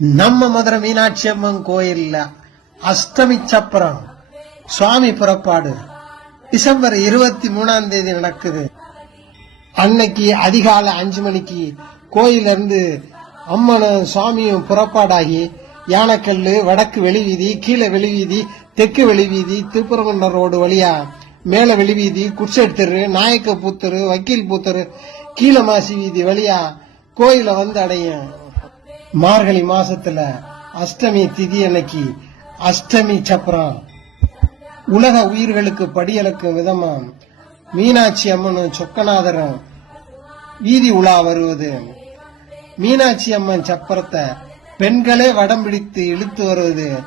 நம்ம மதுரை மீனாட்சி அம்மன் கோயில்ல அஷ்டமி சப்பரம் சுவாமி புறப்பாடு டிசம்பர் இருபத்தி மூணாம் தேதி நடக்குது. அன்னைக்கு அதிகாலை அஞ்சு மணிக்கு கோயில இருந்து அம்மனும் சுவாமியும் புறப்பாடாகி யானைக்கல்லு வடக்கு வெளிவீதி கீழே வெளிவீதி தெற்கு வெளிவீதி திருப்பரங்குன்ற ரோடு வழியா மேல வெளிவீதி குர்செட் தெரு நாயக்க பூத்தரு வக்கீல் பூத்தரு கீழமாசி வீதி வழியா கோயில வந்து அடையும் மார்கழி மாசத்துல அஷ்டமி திதி அன்னைக்கு அஷ்டமி சப்பரம் உலக உயிர்களுக்கு படியளக்கும் விதமா மீனாட்சி அம்மனும் சொக்கநாதரும் வீதி உலா வருவது. மீனாட்சி அம்மன் சப்பரத்தை பெண்களே வடம் பிடித்து இழுத்து வருவது.